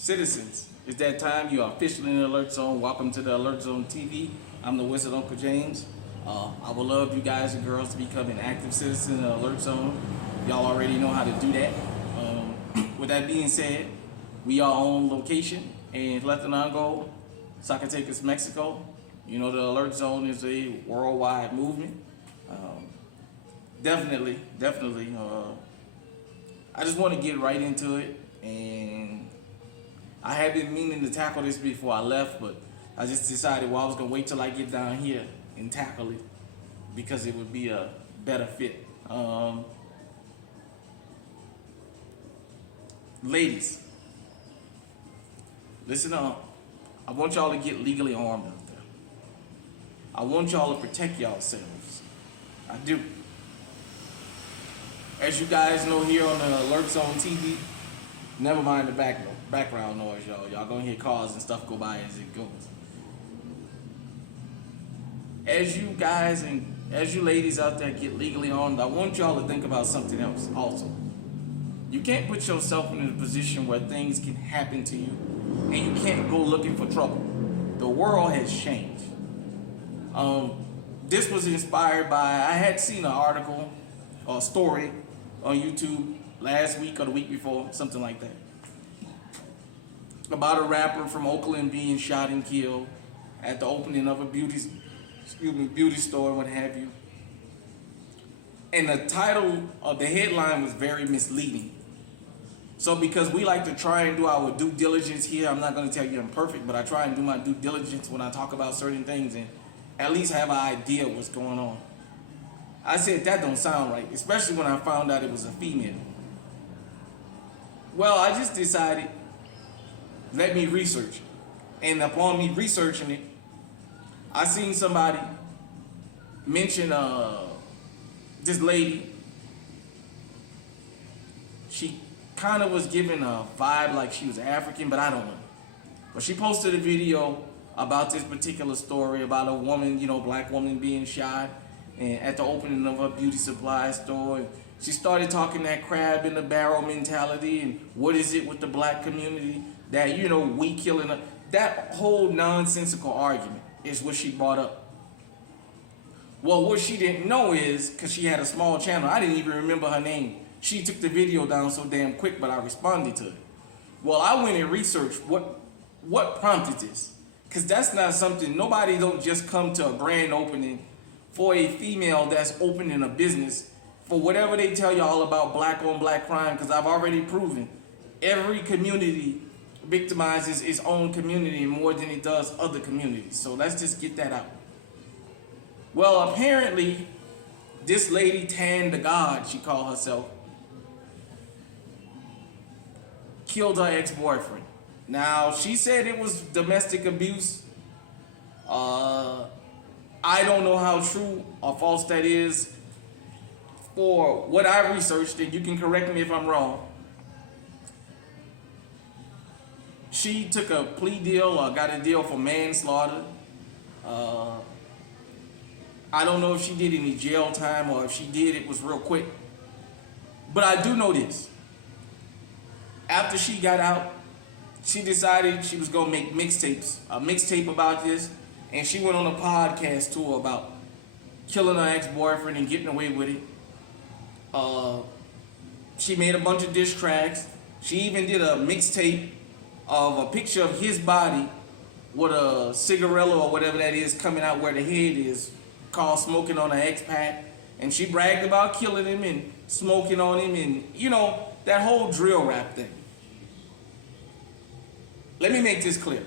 Citizens, it's that time. You are officially in the Alert Zone. Welcome to the Alert Zone TV. I'm the Wizard Uncle James. I would love you guys and girls to become an active citizen in the Alert Zone. Y'all already know how to do that. With that being said, we are on location in Tlatelolco, Zacatecas, Mexico. You know the Alert Zone is a worldwide movement. Definitely. I just want to get right into it, and I had been meaning to tackle this before I left, but I just decided, well, I was gonna wait till I get down here and tackle it because it would be a better fit. Ladies, listen up. I want y'all to get legally armed out there. I want y'all to protect yourselves. I do. As you guys know here on the Alert Zone TV, never mind the background noise, y'all. Y'all gonna hear cars and stuff go by as it goes. As you guys and as you ladies out there get legally armed, I want y'all to think about something else also. You can't put yourself in a position where things can happen to you and you can't go looking for trouble. The world has changed. This was inspired by, I had seen an article or story on YouTube last week or the week before, something like that, about a rapper from Oakland being shot and killed at the opening of a beauty store and what have you. And the title of the headline was very misleading. So because we like to try and do our due diligence here, I'm not going to tell you I'm perfect, but I try and do my due diligence when I talk about certain things and at least have an idea what's going on. I said that don't sound right, especially when I found out it was a female. Well, I just decided, let me research. And upon me researching it, I seen somebody mention this lady. She kind of was giving a vibe like she was African, but I don't know. But she posted a video about this particular story about a woman, black woman being shot and at the opening of her beauty supply store. And she started talking that crab in the barrel mentality and what is it with the black community that, we killing her. That whole nonsensical argument is what she brought up. Well, what she didn't know is, because she had a small channel, I didn't even remember her name. She took the video down so damn quick, but I responded to it. Well, I went and researched what prompted this. Because that's not something, nobody don't just come to a grand opening for a female that's opening a business for whatever they tell y'all about black on black crime, because I've already proven every community victimizes its own community more than it does other communities. So let's just get that out. Well, apparently, this lady, TanDaGod, she called herself, killed her ex-boyfriend. Now, she said it was domestic abuse. I don't know how true or false that is. For what I researched, and you can correct me if I'm wrong, she took a plea deal or got a deal for manslaughter. I don't know if she did any jail time or if she did, it was real quick. But I do know this. After she got out, she decided she was gonna make mixtapes, a mixtape about this, and she went on a podcast tour about killing her ex-boyfriend and getting away with it. She made a bunch of diss tracks. She even did a mixtape of a picture of his body with a cigarello or whatever that is coming out where the head is, called Smoking on an X-Pack. And she bragged about killing him and smoking on him and, that whole drill rap thing. Let me make this clear.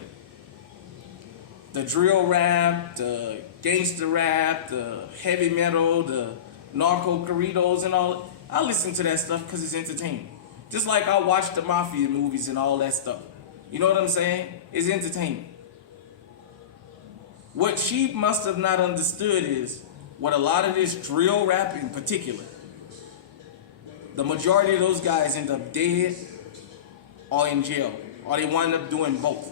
The drill rap, the gangster rap, the heavy metal, the narco corridos and all, I listen to that stuff because it's entertaining. Just like I watch the mafia movies and all that stuff. You know what I'm saying? It's entertaining. What she must have not understood is what a lot of this drill rap in particular, the majority of those guys end up dead or in jail, or they wind up doing both.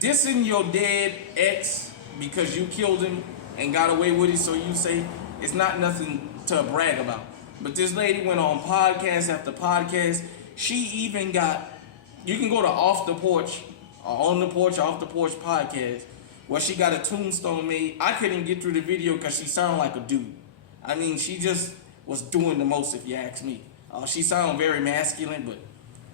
Dissing your dead ex because you killed him and got away with it, so you say, it's not nothing to brag about. But this lady went on podcast after podcast. She even got You can go to Off the Porch or On the Porch, Off the Porch podcast, where she got a tombstone made. I couldn't get through the video because she sounded like a dude. I mean, she just was doing the most, if you ask me. She sounded very masculine, but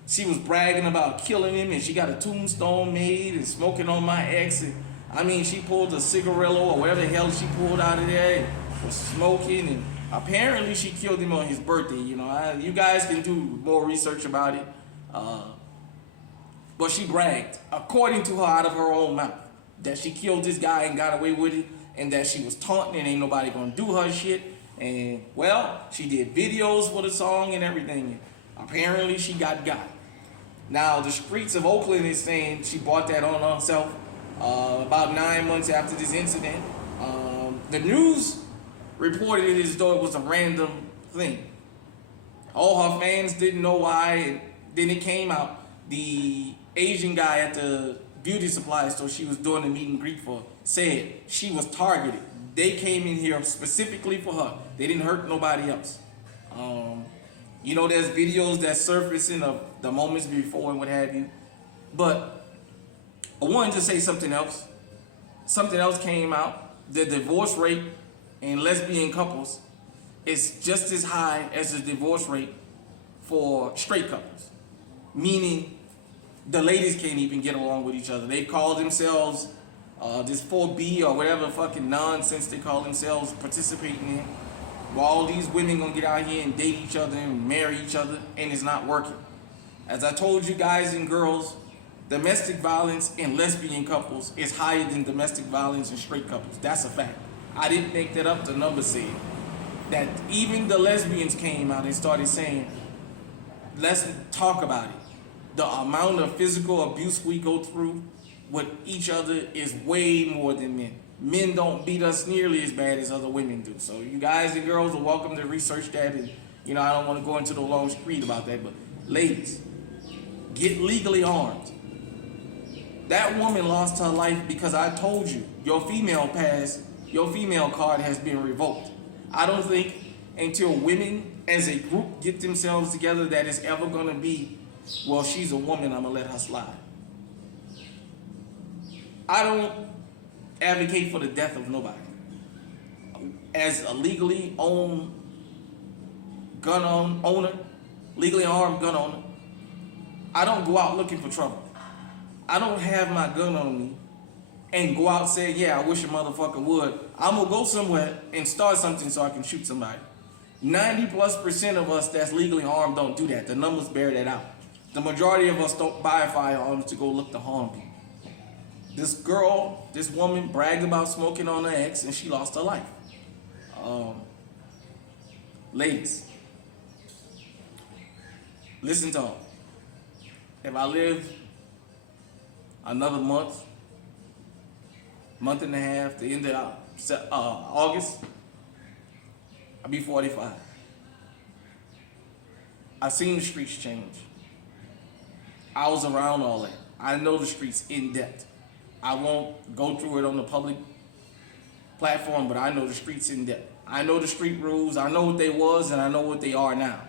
she was bragging about killing him, and she got a tombstone made and smoking on my ex. And I mean, she pulled a cigarillo or whatever the hell she pulled out of there and was smoking. And apparently, she killed him on his birthday. You know, you guys can do more research about it. But she bragged, according to her, out of her own mouth, that she killed this guy and got away with it, and that she was taunting and ain't nobody gonna do her shit. And well, she did videos for the song and everything. Apparently, she got. Now, the streets of Oakland is saying she bought that on herself about 9 months after this incident. The news reported it as though it was a random thing. All her fans didn't know why, and then it came out. The Asian guy at the beauty supply store she was doing a meet and greet for said she was targeted. They came in here specifically for her. They didn't hurt nobody else. You know, there's videos that surfacing of the moments before and what have you. But I wanted to say something else. Something else came out. The divorce rate in lesbian couples is just as high as the divorce rate for straight couples. Meaning the ladies can't even get along with each other. They call themselves this 4B or whatever fucking nonsense they call themselves participating in. While all these women gonna get out here and date each other and marry each other, and it's not working. As I told you guys and girls, domestic violence in lesbian couples is higher than domestic violence in straight couples. That's a fact. I didn't make that up, the numbers said. That even the lesbians came out and started saying, let's talk about it. The amount of physical abuse we go through with each other is way more than men. Men don't beat us nearly as bad as other women do. So you guys and girls are welcome to research that. And, you know, I don't want to go into the long street about that. But ladies, get legally armed. That woman lost her life because I told you, your female card has been revoked. I don't think until women as a group get themselves together that it's ever going to be, well, she's a woman, I'm going to let her slide. I don't advocate for the death of nobody. As a legally owned gun owner, legally armed gun owner, I don't go out looking for trouble. I don't have my gun on me and go out saying, yeah, I wish a motherfucker would. I'm going to go somewhere and start something so I can shoot somebody. 90+% of us that's legally armed don't do that. The numbers bear that out. The majority of us don't buy firearms to go look to harm people. This woman bragged about smoking on her ex and she lost her life. Ladies, listen to them. If I live another month and a half, the end of August, I'll be 45. I've seen the streets change. I was around all that. I know the streets in depth. I won't go through it on the public platform, but I know the streets in depth. I know the street rules. I know what they was, and I know what they are now.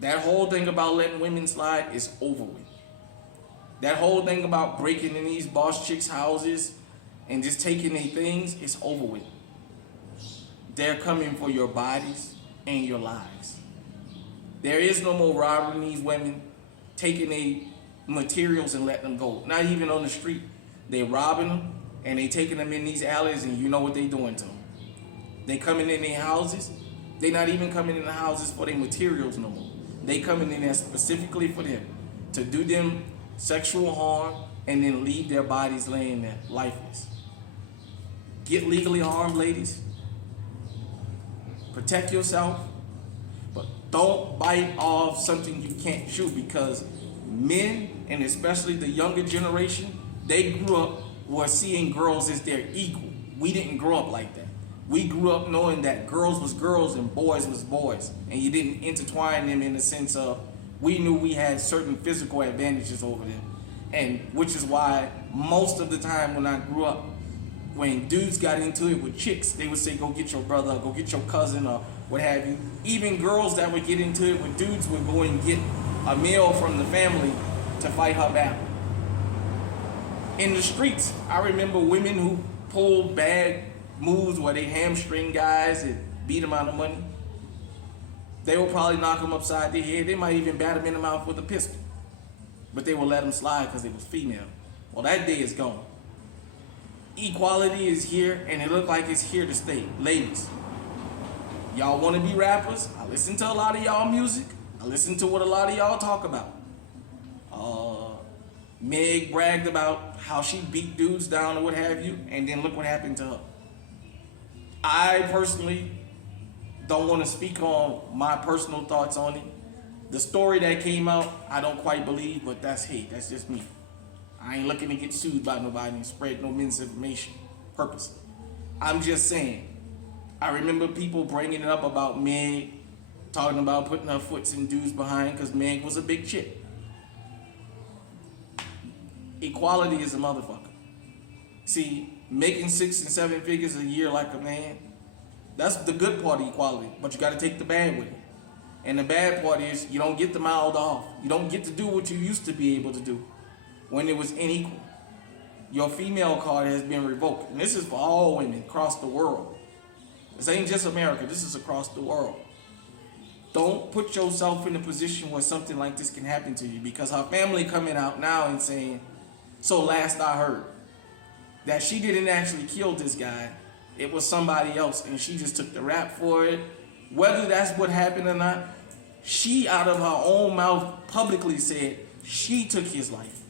That whole thing about letting women slide is over with. That whole thing about breaking in these boss chicks' houses and just taking their things is over with. They're coming for your bodies and your lives. There is no more robbing these women, taking their materials and letting them go. Not even on the street. They robbing them and they taking them in these alleys, and you know what they doing to them. They coming in their houses. They not even coming in the houses for their materials no more. They coming in there specifically for them, to do them sexual harm and then leave their bodies laying there lifeless. Get legally armed, ladies. Protect yourself, but don't bite off something you can't chew, because men, and especially the younger generation, they grew up were seeing girls as their equal. We didn't grow up like that. We grew up knowing that girls was girls and boys was boys, and you didn't intertwine them in the sense of we knew we had certain physical advantages over them. And which is why most of the time when I grew up, when dudes got into it with chicks, they would say, go get your brother, go get your cousin, or what have you. Even girls that would get into it with dudes would go and get a male from the family to fight her battle. In the streets, I remember women who pulled bad moves where they hamstring guys and beat them out of money. They will probably knock them upside their head. They might even bat them in the mouth with a pistol. But they will let them slide because they was female. Well, that day is gone. Equality is here, and it looks like it's here to stay. Ladies, y'all want to be rappers? I listen to a lot of y'all music. I listen to what a lot of y'all talk about. Meg bragged about how she beat dudes down or what have you, and then look what happened to her. I personally don't want to speak on my personal thoughts on it. The story that came out, I don't quite believe, but that's hate. That's just me. I ain't looking to get sued by nobody and spread no misinformation purposely. I'm just saying, I remember people bringing it up about Meg, talking about putting her foots in dudes behind because Meg was a big chick. Equality is a motherfucker. See, making 6 and 7 figures a year like a man, that's the good part of equality, but you got to take the bad with it. And the bad part is you don't get the mild off. You don't get to do what you used to be able to do when it was unequal. Your female card has been revoked. And this is for all women across the world. This ain't just America. This is across the world. Don't put yourself in a position where something like this can happen to you, because her family coming out now and saying, so last I heard, that she didn't actually kill this guy. It was somebody else, and she just took the rap for it. Whether that's what happened or not, she out of her own mouth publicly said she took his life.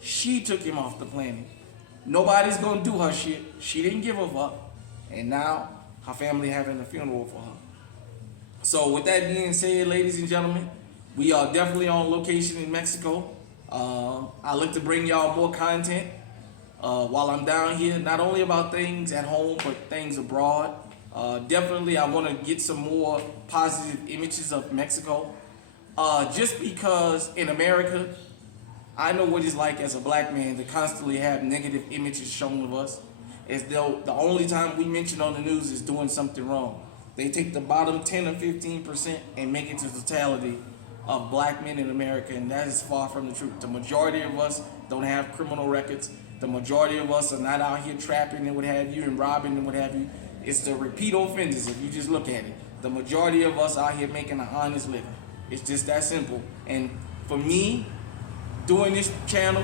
She took him off the planet. Nobody's gonna do her shit. She didn't give a fuck. And now her family having a funeral for her. So with that being said, ladies and gentlemen, we are definitely on location in Mexico. I look to bring y'all more content while I'm down here, not only about things at home, but things abroad. Definitely, I want to get some more positive images of Mexico. Just because in America, I know what it's like as a black man to constantly have negative images shown of us, as though the only time we mention on the news is doing something wrong. They take the bottom 10 or 15% and make it to the totality of black men in America, and that is far from the truth. The majority of us don't have criminal records. The majority of us are not out here trapping and what have you and robbing and what have you. It's the repeat offenders, if you just look at it. The majority of us out here making an honest living. It's just that simple. And for me, doing this channel,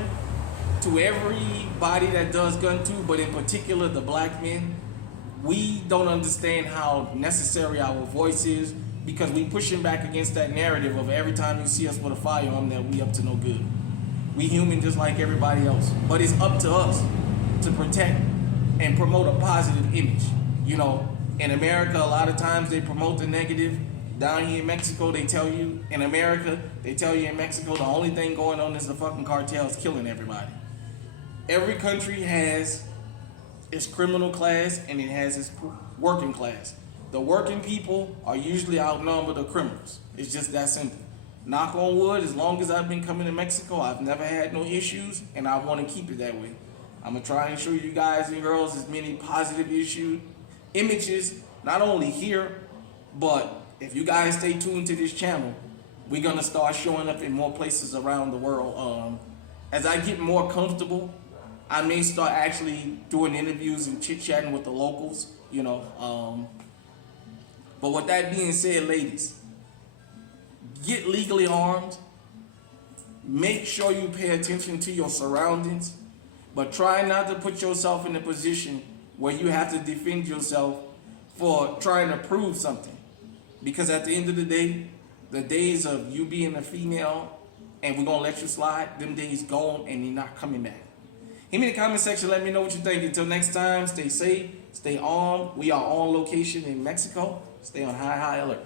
to everybody that does gun too, but in particular the black men, we don't understand how necessary our voice is, because we pushing back against that narrative of every time you see us with a firearm that we up to no good. We human just like everybody else. But it's up to us to protect and promote a positive image. You know, in America, a lot of times they promote the negative. Down here in Mexico, they tell you, in America, they tell you in Mexico, the only thing going on is the fucking cartels killing everybody. Every country has its criminal class and it has its working class. The working people are usually outnumbered the criminals. It's just that simple. Knock on wood, as long as I've been coming to Mexico, I've never had no issues, and I want to keep it that way. I'm going to try and show you guys and girls as many positive images, not only here, but if you guys stay tuned to this channel, we're going to start showing up in more places around the world. As I get more comfortable, I may start actually doing interviews and chit-chatting with the locals, you know. But with that being said, ladies, get legally armed. Make sure you pay attention to your surroundings, but try not to put yourself in a position where you have to defend yourself for trying to prove something. Because at the end of the day, the days of you being a female and we're going to let you slide, them days gone and you're not coming back. Hit me in the comment section, let me know what you think. Until next time, stay safe, stay armed. We are on location in Mexico. Stay on high alert.